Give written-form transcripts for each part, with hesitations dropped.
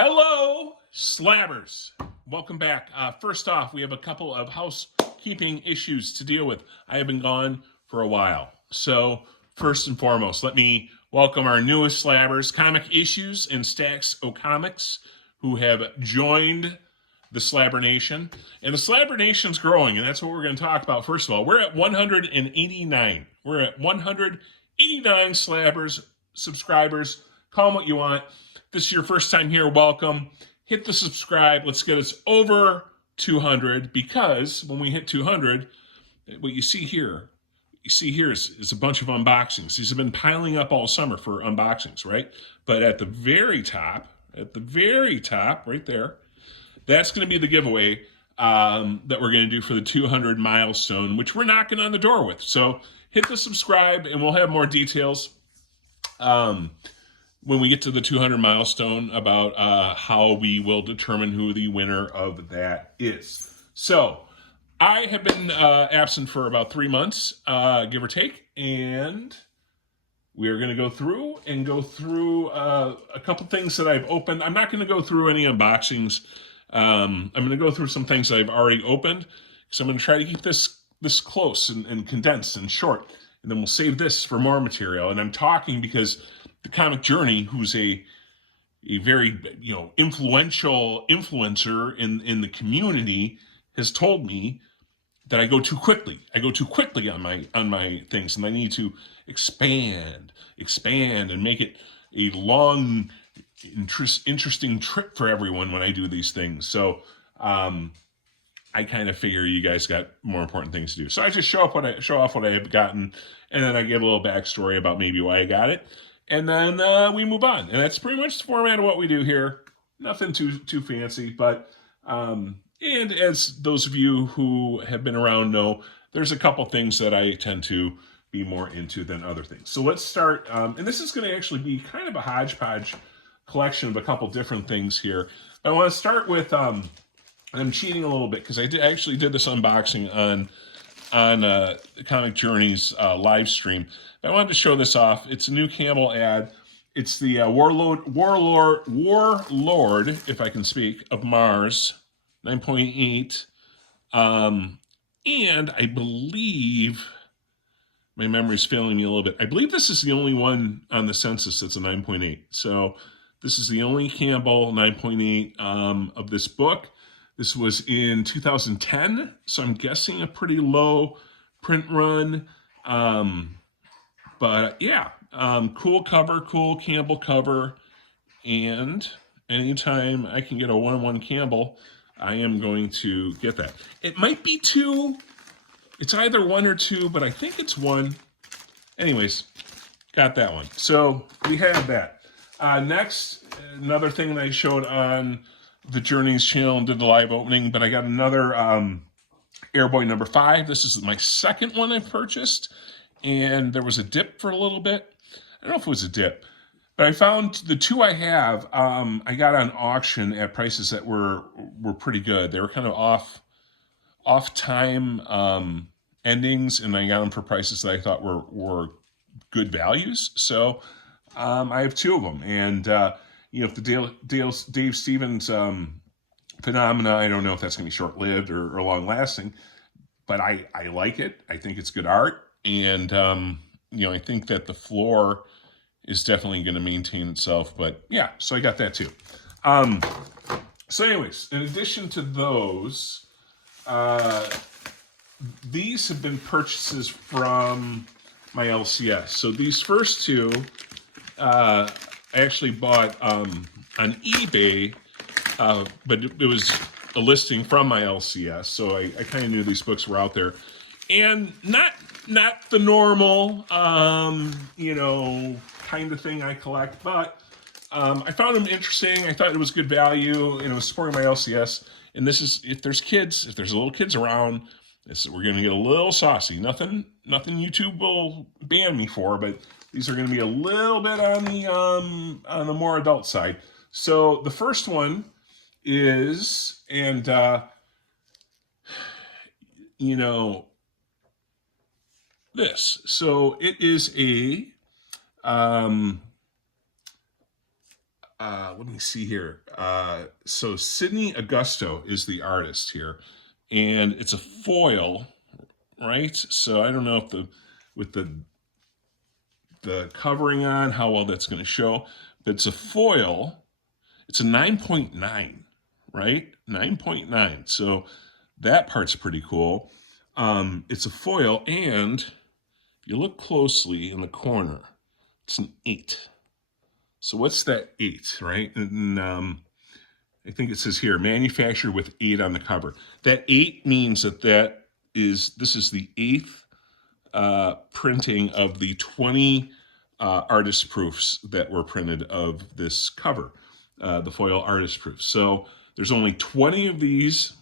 Hello, Slabbers. Welcome back. First off, we have a couple of housekeeping issues to deal with. I have been gone for a while. So, first and foremost, let me welcome our newest Slabbers, Comic Issues and Stacks O Comics, who have joined the Slabber Nation. And the Slabber Nation's growing, and that's what we're going to talk about. First of all, we're at 189. We're at 189 Slabbers, subscribers. Call them what you want. If this is your first time here, welcome. Hit the subscribe. Let's get us over 200, because when we hit 200, what you see here is a bunch of unboxings. These have been piling up all summer for unboxings, right? But at the very top, right there, that's going to be the giveaway that we're going to do for the 200 milestone, which we're knocking on the door with. So hit the subscribe, and we'll have more details when we get to the 200 milestone about how we will determine who the winner of that is. So I have been absent for about 3 months, give or take, and we are going to go through a couple things that I've opened. I'm not going to go through any unboxings. I'm going to go through some things that I've already opened, so I'm going to try to keep this close and condensed and short, and then we'll save this for more material. And I'm talking because the Comic Journey, who's a very influential influencer in the community, has told me that I go too quickly. I go too quickly on my things, and I need to expand, and make it a long, interesting trip for everyone when I do these things. So I kind of figure you guys got more important things to do. So I just show off what I have gotten, and then I give a little backstory about maybe why I got it, and then we move on. And that's pretty much the format of what we do here. Nothing too fancy, but and as those of you who have been around know, there's a couple things that I tend to be more into than other things. So let's start, and this is going to actually be kind of a hodgepodge collection of a couple different things here. I want to start with, I'm cheating a little bit because I actually did this unboxing on Comic Journey's live stream. I wanted to show this off. It's a new Campbell ad. It's the Warlord, if I can speak, of Mars, 9.8. And I believe, my memory's failing me a little bit, I believe this is the only one on the census that's a 9.8. So this is the only Campbell 9.8 of this book. This was in 2010, so I'm guessing a pretty low print run. But yeah, cool cover, cool Campbell cover. And anytime I can get a 1-1 Campbell, I am going to get that. It might be 2. It's either 1 or 2, but I think it's 1. Anyways, got that one. So we have that. Next, another thing that I showed on the Journeys channel and did the live opening, but I got another Airboy number 5. This is my second one I've purchased, and there was a dip for a little bit. I don't know if it was a dip, but I found the 2 I have, I got on auction at prices that were pretty good. They were kind of off time endings, and I got them for prices that I thought were good values. So I have 2 of them, and if the Dave Stevens phenomena, I don't know if that's going to be short-lived or long-lasting, but I like it. I think it's good art, and I think that the floor is definitely going to maintain itself. But yeah, so I got that too. So anyways, in addition to those, these have been purchases from my LCS. So these first 2, I actually bought on eBay, but it was a listing from my LCS, so I kind of knew these books were out there, and not the normal, kind of thing I collect, but I found them interesting. I thought it was good value, and it was supporting my LCS. And this is, if there's little kids around, we're going to get a little saucy. Nothing YouTube will ban me for, but these are going to be a little bit on the more adult side. So the first one is, and this. So it is a let me see here. So Sydney Augusto is the artist here, and it's a foil, right? So I don't know if with the covering on, how well that's going to show, but it's a foil. It's a 9.9, right? 9.9. So that part's pretty cool. It's a foil, and if you look closely in the corner, it's an 8. So what's that 8, right? And I think it says here, manufactured with 8 on the cover. That 8 means this is the 8th printing of the 20 artist proofs that were printed of this cover, the foil artist proofs. So there's only 20 of these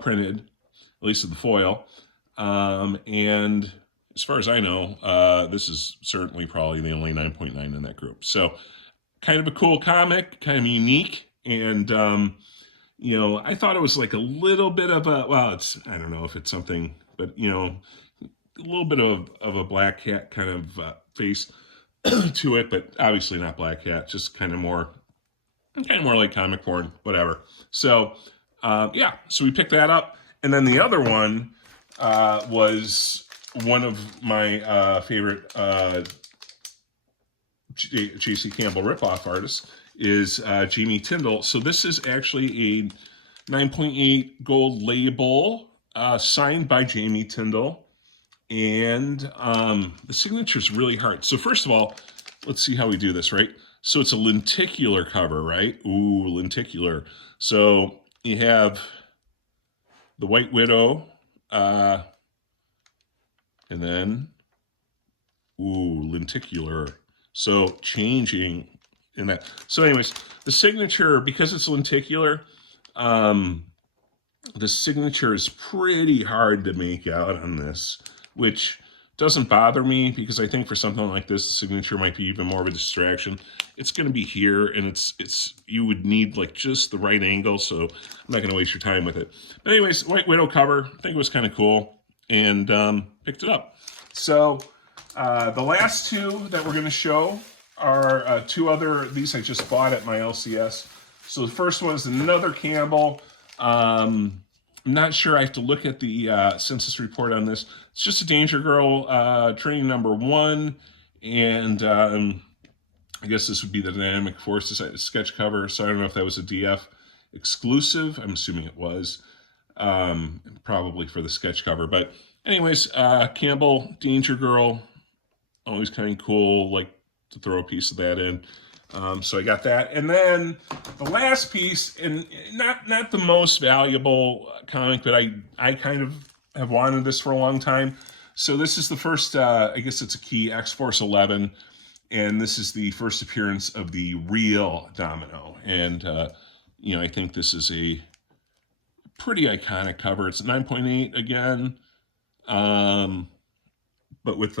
printed, at least of the foil. And as far as I know, this is certainly probably the only 9.9 in that group. So kind of a cool comic, kind of unique. And, you know, I thought it was like a little bit of a, well, I don't know if it's something, but, you know, a little bit of a Black Cat kind of face to it, but obviously not Black Cat, just kind of more like comic porn, whatever. So, yeah, so we picked that up. And then the other one was one of my favorite J.C. Campbell ripoff artists is Jamie Tyndall. So this is actually a 9.8 gold label signed by Jamie Tyndall. And the signature is really hard. So first of all, let's see how we do this, right? So it's a lenticular cover, right? Ooh, lenticular. So you have the White Widow, and then, ooh, lenticular. So changing in that. So anyways, the signature, because it's lenticular, the signature is pretty hard to make out on this, which doesn't bother me because I think for something like this, the signature might be even more of a distraction. It's going to be here, and it's you would need like just the right angle, so I'm not going to waste your time with it. But anyways, White Widow cover, I think it was kind of cool, and picked it up. So the last two that we're going to show are two other, these I just bought at my LCS. So the first one is another Campbell. I'm not sure, I have to look at the census report on this. It's just a Danger Girl training number 1, and I guess this would be the Dynamic Forces sketch cover, so I don't know if that was a DF exclusive. I'm assuming it was, probably for the sketch cover. But anyways, Campbell, Danger Girl, always kind of cool, like to throw a piece of that in. So I got that. And then the last piece, and not the most valuable comic, but I kind of have wanted this for a long time. So this is the first, I guess it's a key, X-Force 11. And this is the first appearance of the real Domino. And, you know, I think this is a pretty iconic cover. It's 9.8 again. But with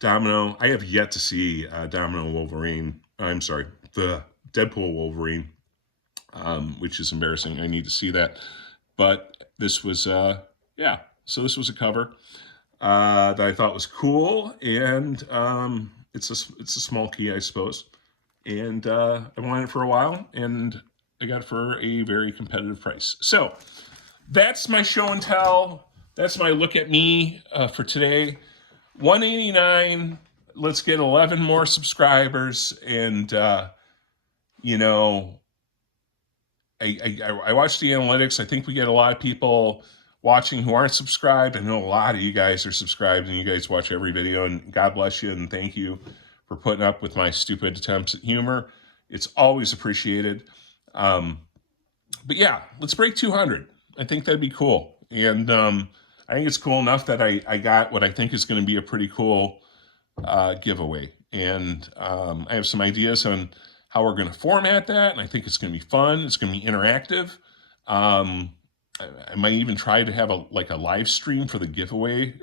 Domino, I have yet to see Domino Wolverine. I'm sorry, the Deadpool Wolverine, which is embarrassing. I need to see that. But this was, yeah, so this was a cover that I thought was cool. And it's a small key, I suppose. And I wanted it for a while, and I got it for a very competitive price. So that's my show and tell. That's my look at me for today. $189. Let's get 11 more subscribers. And, you know, I watch the analytics. I think we get a lot of people watching who aren't subscribed. I know a lot of you guys are subscribed, and you guys watch every video, and God bless you, and thank you for putting up with my stupid attempts at humor. It's always appreciated. But yeah, let's break 200. I think that'd be cool. And I think it's cool enough that I got what I think is going to be a pretty cool giveaway. And I have some ideas on how we're going to format that, and I think it's going to be fun. It's going to be interactive. I might even try to have a live stream for the giveaway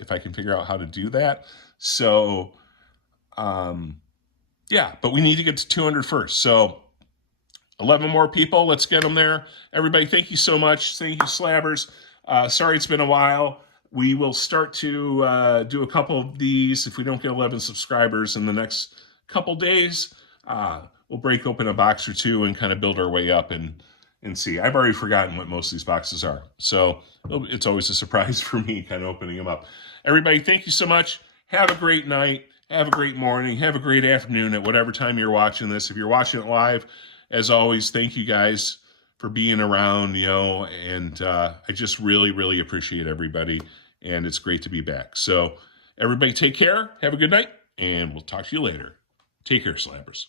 if I can figure out how to do that. So, yeah, but we need to get to 200 first. So 11 more people, let's get them there. Everybody, thank you so much. Thank you, Slabbers. Sorry it's been a while. We will start to do a couple of these if we don't get 11 subscribers in the next couple days. we'll break open a box or two and kind of build our way up and see. I've already forgotten what most of these boxes are. So it's always a surprise for me kind of opening them up. Everybody, thank you so much. Have a great night. Have a great morning. Have a great afternoon at whatever time you're watching this. If you're watching it live, as always, thank you guys for being around, and I just really, really appreciate everybody. And it's great to be back. So everybody take care. Have a good night. And we'll talk to you later. Take care, Slappers.